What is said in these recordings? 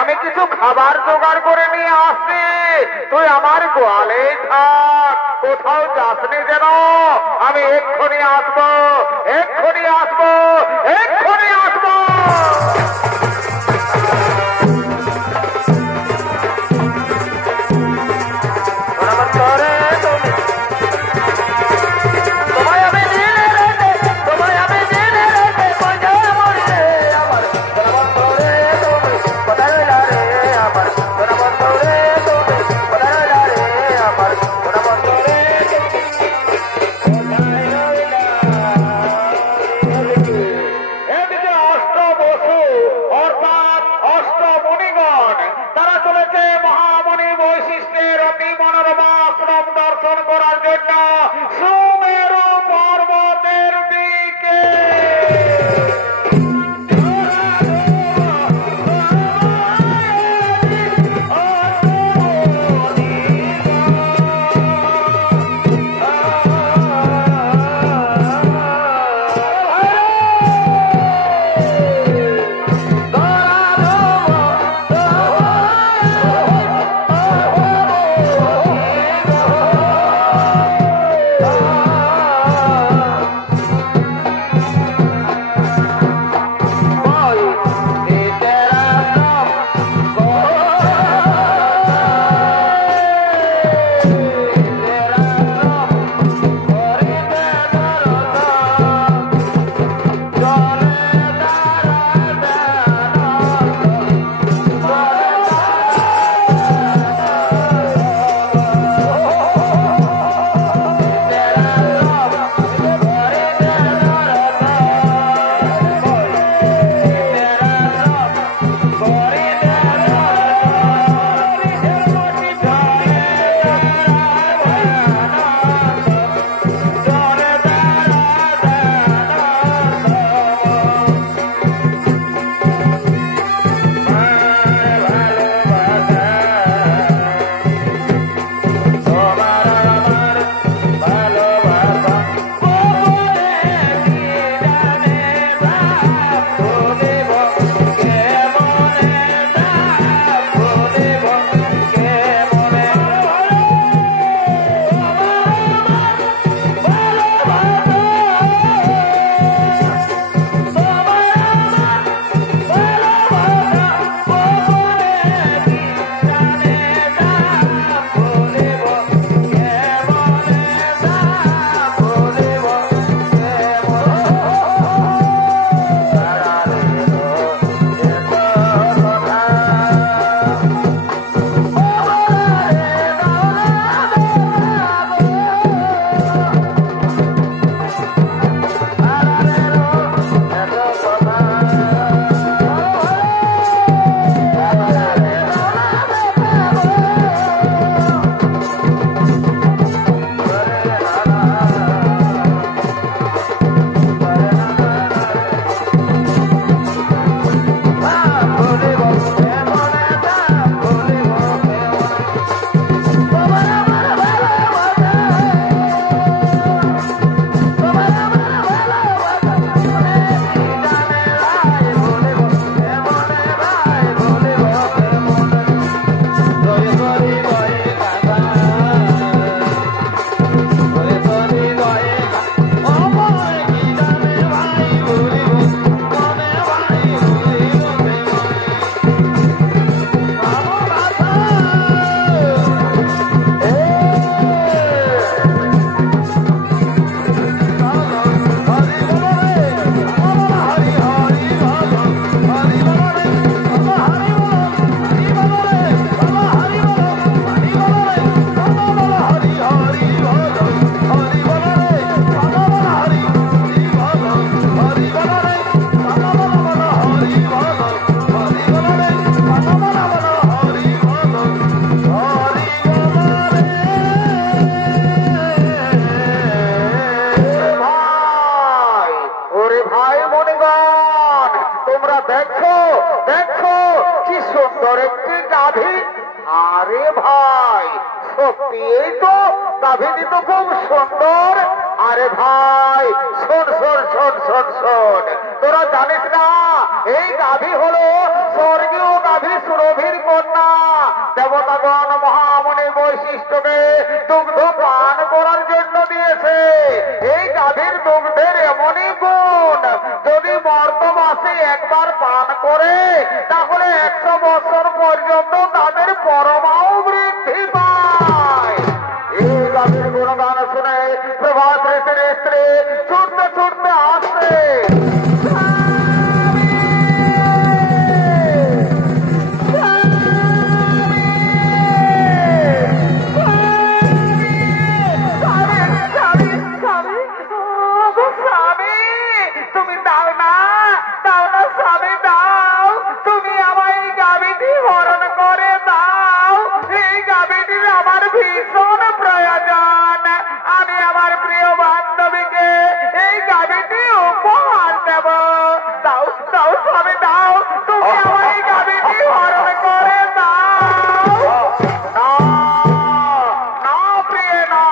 আমি কিছু খাবার জোগাড় করে নিয়ে আসছি, তুই আমার গোয়ালে থাক, কোথাও যাসনি যেন। আমি এক্ষুনি আসবো, এক্ষুনি আসবো, এক্ষুনি আসবো। Oh গাভী? আরে ভাই সত্যি এই তো গাভীটি তো খুব সুন্দর। আরে ভাই শোন শোন শোন শোন শোন, তোরা জানিস না এই গাভী হলো স্বর্গীয় গাভী সুরভির কন্যা। দেবতাগণ মহামণি বৈশিষ্ট্যকে দুগ্ধ পান করার জন্য দিয়েছে। এই গাভীর দুগ্ধের এমনই গুণ, যদি মর্তমাসে একবার পান করে তাহলে 100 বছর পর্যন্ত তাদের পরমাও বৃদ্ধি পায়। এই গাভীর গুণগান শুনে প্রভাত ঋষির স্ত্রী ছুটতে ছুটতে আসছে। ভীষণ প্রয়োজন, আমি আমার প্রিয় বান্ধবীকে এই গাভীটি উপহার দেব। দাও দাও স্বামী দাও, তুমি আমার এই গাভীটি হরণ করে দাও। না না প্রিয় না,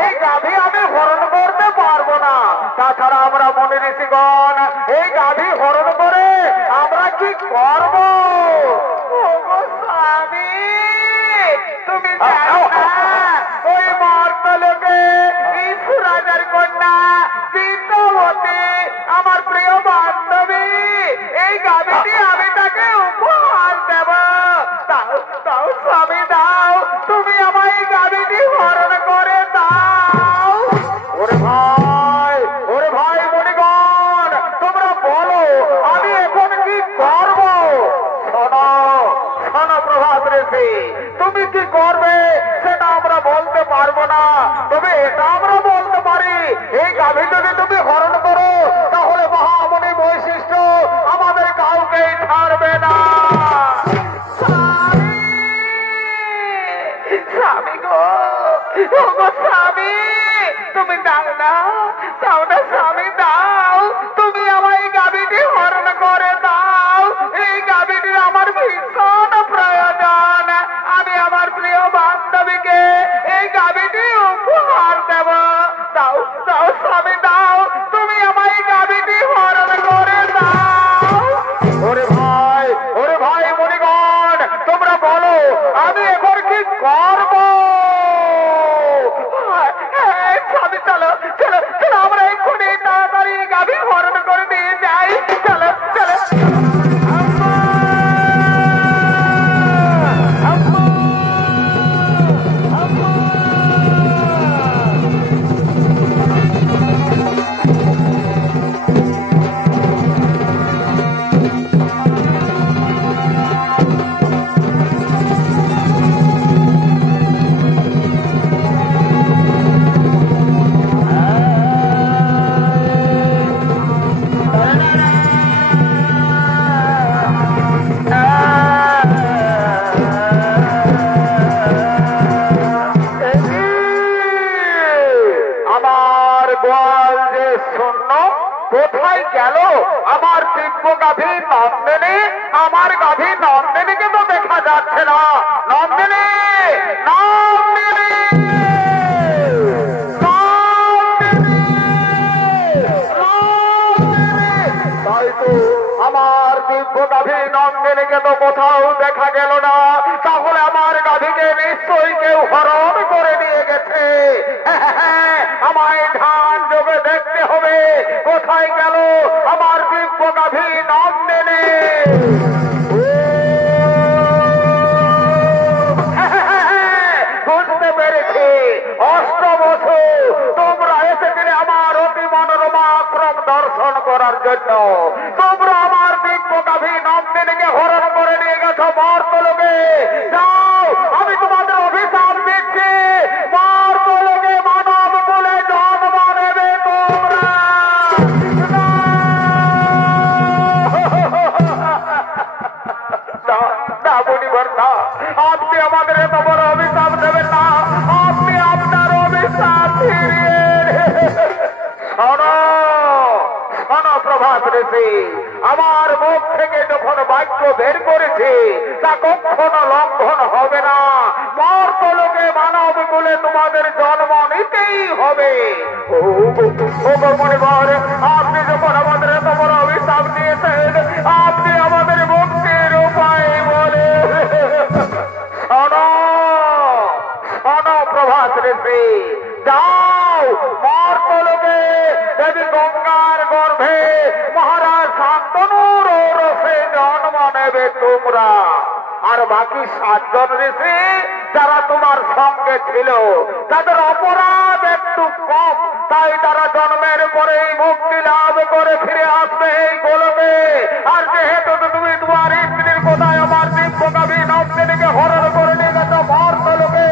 এই গাভী আমি হরণ করতে পারবো না। তাছাড়া আমরা মনে ঋষিগণ এই গাভী হরণ করে আমরা কি করব? স্বামী তুমি জানো না ওই মর্তলোকে ঈশ্বরাজার কন্যা চিত্তবতী আমার প্রিয় বান্ধবী, এই গাভীটি আমি তাকে উপহার দেব। দাও দাও স্বামী দাও, তুমি আমার এই গাভীটি হরণ করে দাও। ওরে ভাই মণিগণ, তোমরা বলো আমি এখন কি করব? শোনো শোনো প্রভাত ঋষি, তুমি কি করবে সেটা আমরা বলতে পারবো না, তবে এটা আমরা বলতে পারি এই গাভী যদি তুমি হরণ করো তাহলে মহামণি বৈশিষ্ট্য আমাদের কাউকে ছাড়বে না। স্বামী গো স্বামী, তুমি দাও না স্বামী দাও, তুমি আমার এই গাভীটি হরণ করে দাও। এই গাভীটির আমার ভীষণ প্রয়োজন, আমি আমার প্রিয় বান্ধবীকে এই গাভীটি উপহার দেব। দাও দাও স্বামী দাও, তুমি আমার এই গাভীটি হরণ করে দাও। ওরে ভাই মণিগণ, তোমরা বলো আমি এখন কি করব? স্বামী চলো চলো চলো, আমরা এক্ষুনি তাড়াতাড়ি গাভী হরণ করে দিয়ে যাই। চলো চলো কোথায় গেল আমার দিব্য গাভী নন্দিনী? আমার গাভী নন্দিনীকে তো দেখা যাচ্ছে না। নন্দিনী নন্দিনী তাই তো আমার দিব্য গাভী নন্দিনীকে তো কোথাও দেখা গেল না। তাহলে আমার গাভীকে নিশ্চয়ই কেউ হরণ করে নিয়ে গেছে। আমায় ধান যোগে দেখতে হবে কোথায় গেল আমার দিব্য গাভী নন্দিনী। বুঝতে পেরেছি, অষ্টবসু তোমরা এসেছিলে আমার অতি মনোরমা আশ্রম দর্শন করার জন্য। তোমরা আমার দিব্য গাভী নন্দিনীকে হরণ করে নিয়ে গেছো মর্তলোকে। যাও, আমি তোমাদের অভিশাপ দিচ্ছি, মর্তলোকে মানব বলে জন্ম নেবে তোমরা। আপনি আমাদের এত বড় অভিশাপ দেবেন না, আপনি আপনার অভিশাপ ফিরিয়ে শোনো শোনো প্রভাত ঋষি, আমার মুখ থেকে যখন বাক্য বের করেছে তা কখনো লঙ্ঘন হবে না। মর্তলোকে মানব কুলে তোমাদের জন্ম নিতেই হবে। আপনি যখন আমাদের এত বড় অভিশাপ দিয়েছেন, আপনি আমাদের মুক্তির উপায় বলে শোনো শোনো প্রভাত ঋষি, যাও মর্তলোকে দেবী গঙ্গার গর্ভে মহারাজ শান্তনুর রসে জন্ম নেবে তোমরা। আর বাকি 7 জন ঋষি যারা তোমার সঙ্গে ছিল তাদের অপরাধ একটু কম, তাই তারা জন্মের পরেই মুক্তি লাভ করে ফিরে আসবে এই গোলকে। আর যেহেতু তুমি তোমার স্ত্রীর কোথায় আমার দিব্যকাবী নবদিনীকে হরণ করে নিয়ে গেছো মর্তলোকে,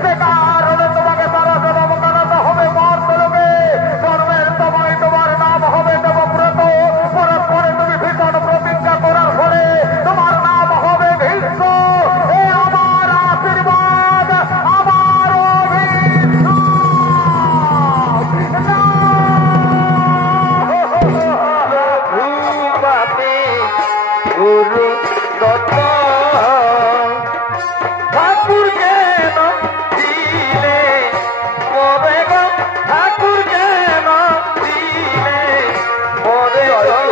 সে কারণে তোমাকে তারা জন্ম কাটাতে হবে মর্তলোকে। জন্মের সময় তোমার নাম হবে দেবব্রত, পরে তুমি ভীষণ প্রতিজ্ঞা করার ফলে তোমার নাম হবে ভীষ্ম। এ আমার আশীর্বাদ, আমার অভিশাপ। গুরু দত্ত ঠাকুর যেন দিলে মরে গো, ঠাকুর যেন দিলে মরে গো।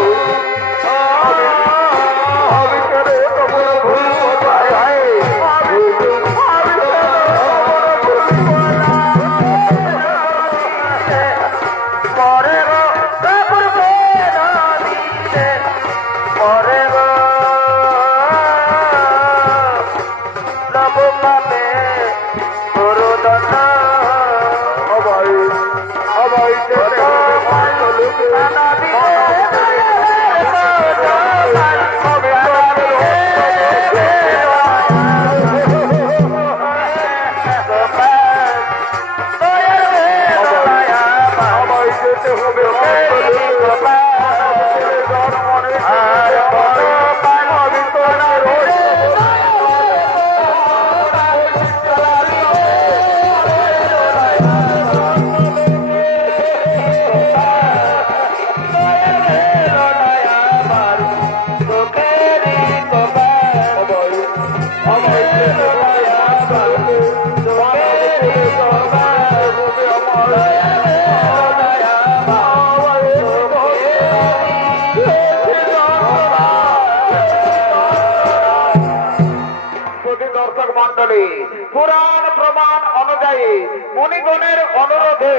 পুরাণ প্রমাণ অনুযায়ী মুনিগণের অনুরোধে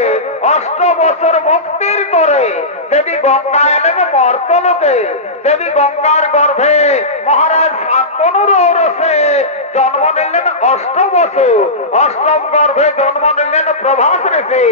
8 বছর মুক্তির করে দেবী গঙ্গা এলেন মর্তলোকে। দেবী গঙ্গার গর্ভে মহারাজ শান্তনুর ঔরসে জন্ম নিলেন 8 বছর। 8ম গর্ভে জন্ম নিলেন প্রভাত ঋষি।